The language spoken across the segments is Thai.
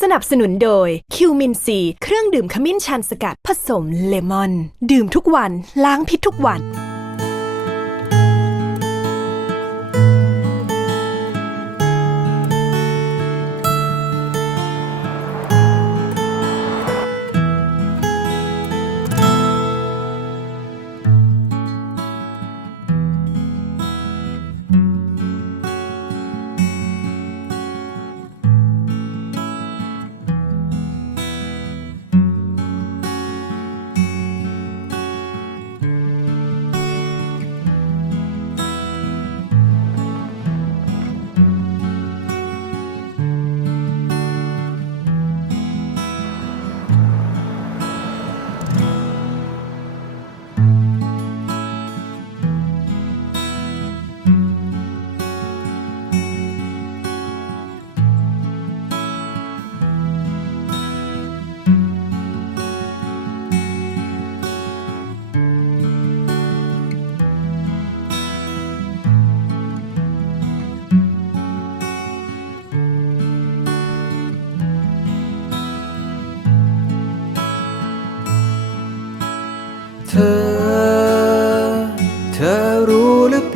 สนับสนุนโดยคิวมินซีเครื่องดื่มขมิ้นชันสกัดผสมเลมอน ดื่มทุกวันล้างพิษทุกวัน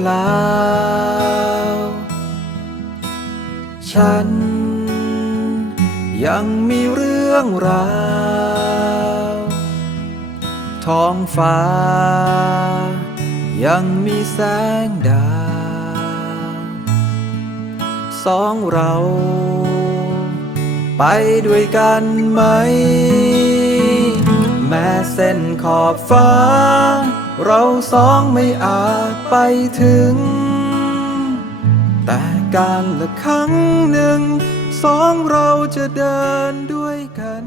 ล่า ฉันยังมีเรื่องราวท้องฟ้า ยังมีแสงดาวสองเรา ไปด้วยกันไหม แม้เส้นขอบฟ้า เราสองไม่อาจไปถึง แต่การละครั้งหนึ่ง สองเราจะเดินด้วยกัน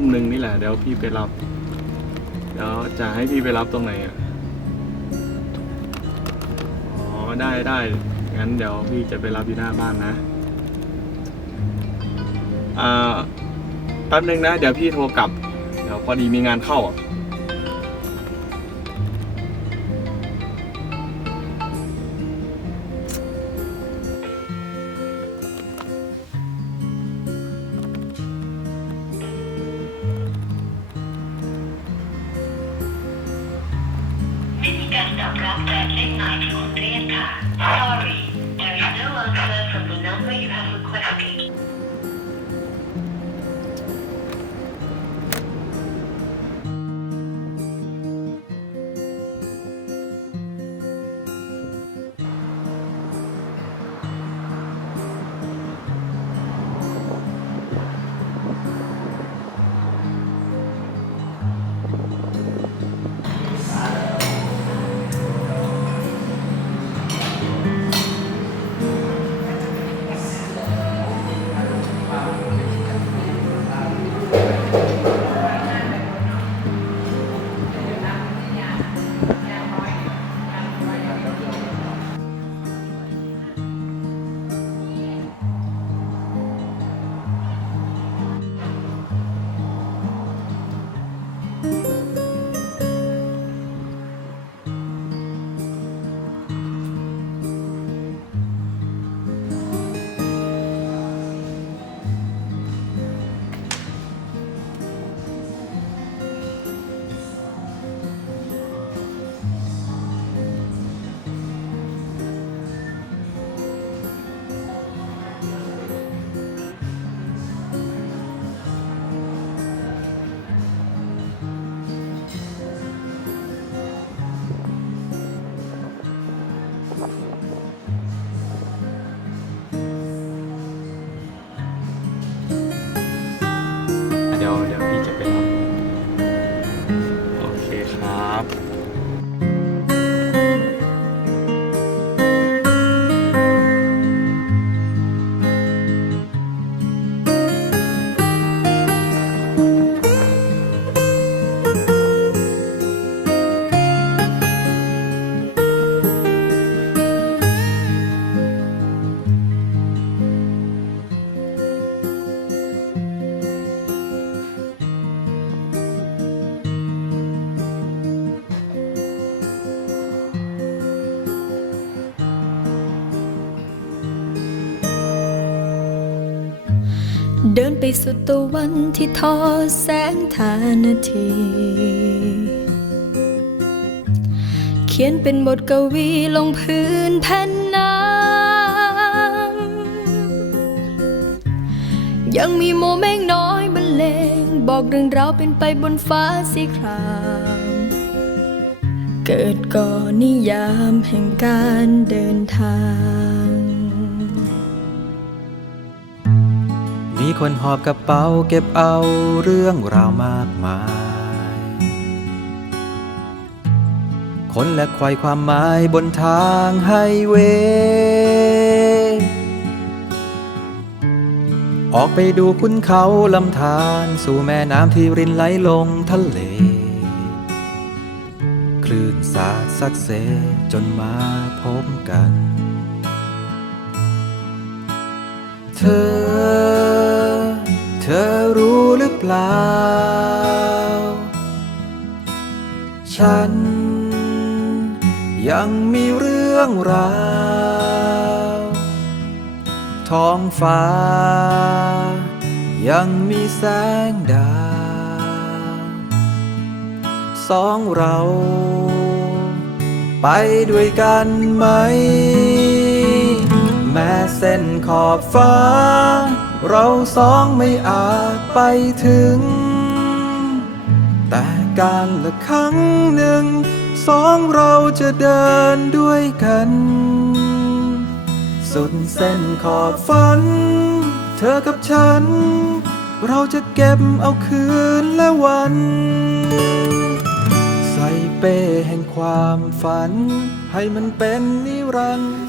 ทุ่มหนึ่งนี่แหละเดี๋ยวพี่ไปรับเดี๋ยวจะให้พี่ไปรับตรงไหนอะอ๋อได้ได้งั้นเดี๋ยวพี่จะไปรับอยู่หน้าบ้านนะอ่าแป๊บนึงนะ เดี๋ยวพี่โทรกลับ เดี๋ยวพอดีมีงานเข้าอะ เดี๋ยว ไปสุดตะวันที่ทอแสงทานาที เขียนเป็นบทกวีลงพื้นแผ่นน้ำยังมีโมเมฆน้อยบรรเลง บอกเรื่องราวเป็นไปบนฟ้าสีครามเกิดก่อนนิยามแห่งการเดินทาง คนหอบกระเป๋าเก็บเอาเรื่องราวมากมาย คนและควายความหมายบนทางไฮเวย์ออกไปดูคุ้นเขาลำธารสู่แม่น้ำที่รินไหลลงทะเล คลื่นสาดซัดเซจนมาพบกัน เธอ อรู้หรือเปล่า ฉันยังมีเรื่องราวท้องฟ้า ยังมีแสงดาวสองเรา ไปด้วยกันไหม แม้เส้นขอบฟ้า เราสองไม่อาจไปถึง แต่การละครั้งหนึ่ง สองเราจะเดินด้วยกัน สุดเส้นขอบฝัน เธอกับฉัน เราจะเก็บเอาคืนและวัน ใส่เป้แห่งความฝัน ให้มันเป็นนิรันดร์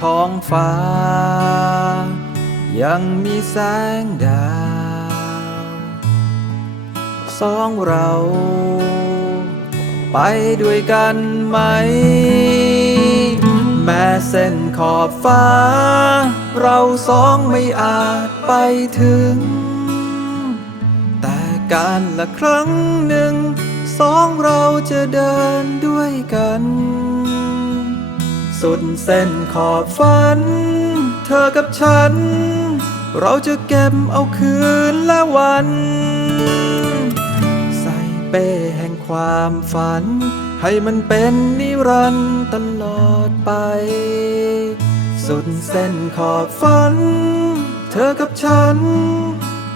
ท้องฟ้า ยังมีแสงดาวสองเรา ไปด้วยกันไหม แม้เส้นขอบฟ้า เราสองไม่อาจไปถึง แต่การละครั้งหนึ่ง สองเราจะเดินด้วยกัน สุดเส้นขอบฝัน เธอกับฉัน เราจะเก็บเอาคืนและวัน ใส่เป้แห่งความฝัน ให้มันเป็นนิรันดร์ตลอดไป สุดเส้นขอบฝัน เธอกับฉัน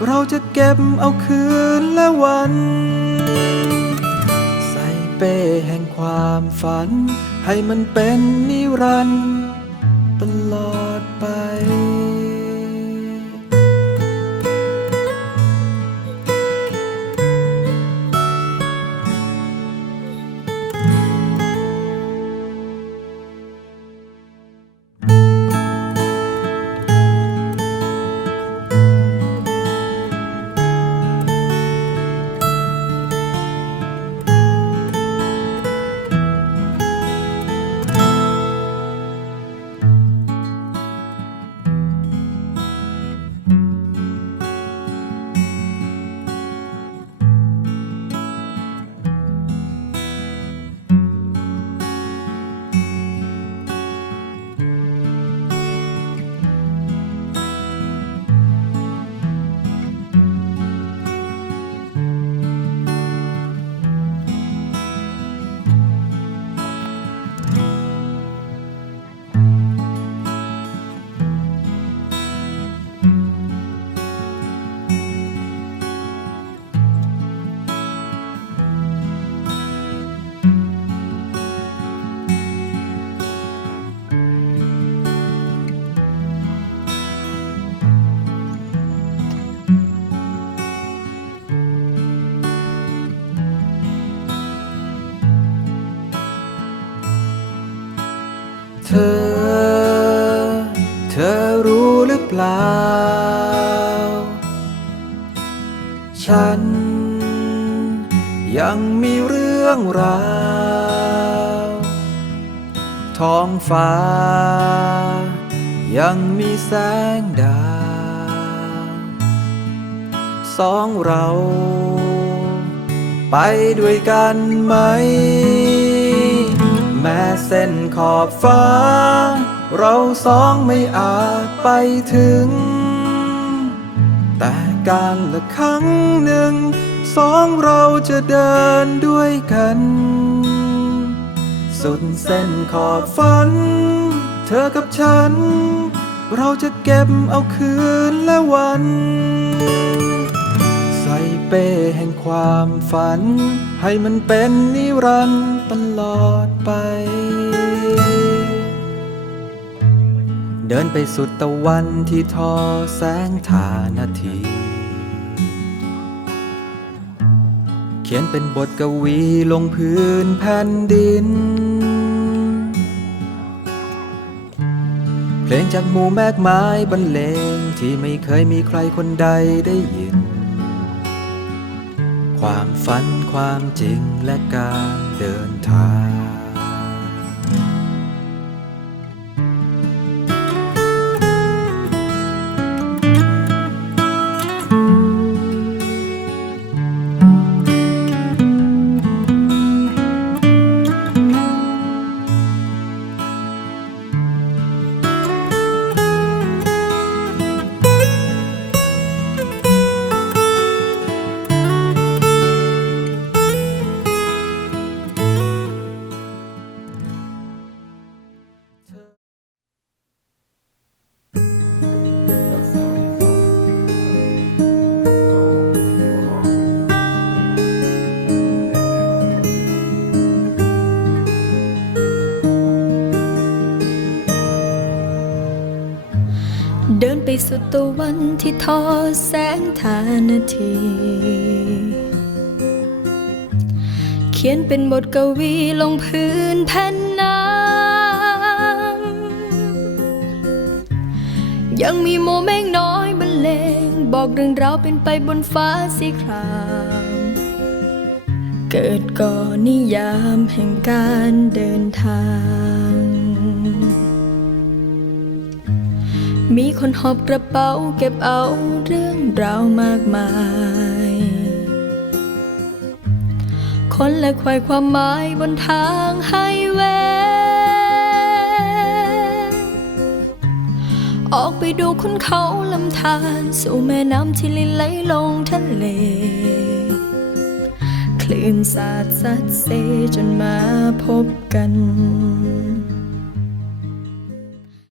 เราจะเก็บเอาคืนและวัน ใส่เป้แห่งความฝัน ให้มันเป็นนิรันดร์ หรือเปล่าฉันยังมีเรื่องราวท้องฟ้า ยังมีแสงดาวสองเรา ไปด้วยกันไหม แม้เส้นขอบฟ้า เราสองไม่อาจไปถึง แต่การละครั้งหนึ่ง สองเราจะเดินด้วยกัน สุดเส้นขอบฝัน เธอกับฉัน เราจะเก็บเอาคืนและวัน ใส่เป้แห่งความฝัน ให้มันเป็นนิรันดร์ตลอดไป ดินไปสุดตะวันที่ทอแสงฐานาที เขียนเป็นบทกวีลงพื้นแผ่นดิน เพลงจากหมู่แมกไม้บรรเลงที่ไม่เคยมีใครคนใดได้ยิน ความฝันความจริงและการเดินทาง ที่ทอแสงทานาที เขียนเป็นบทกวีลงพื้นแผ่นน้ำยังมีโมเมฆน้อยบรรเลง บอกเรื่องราวเป็นไปบนฟ้าสีคราม เกิดก่อนนิยามแห่งการเดินทาง มีคนหอบกระเป๋าเก็บเอาเรื่องราวมากมาย คนและควายความหมายบนทางไฮเวย์ออกไปดูคุณเขาลำธารสู่แม่น้ำที่ลินไหลลงทะเลคลื่นสาดซัดเซจนมาพบกัน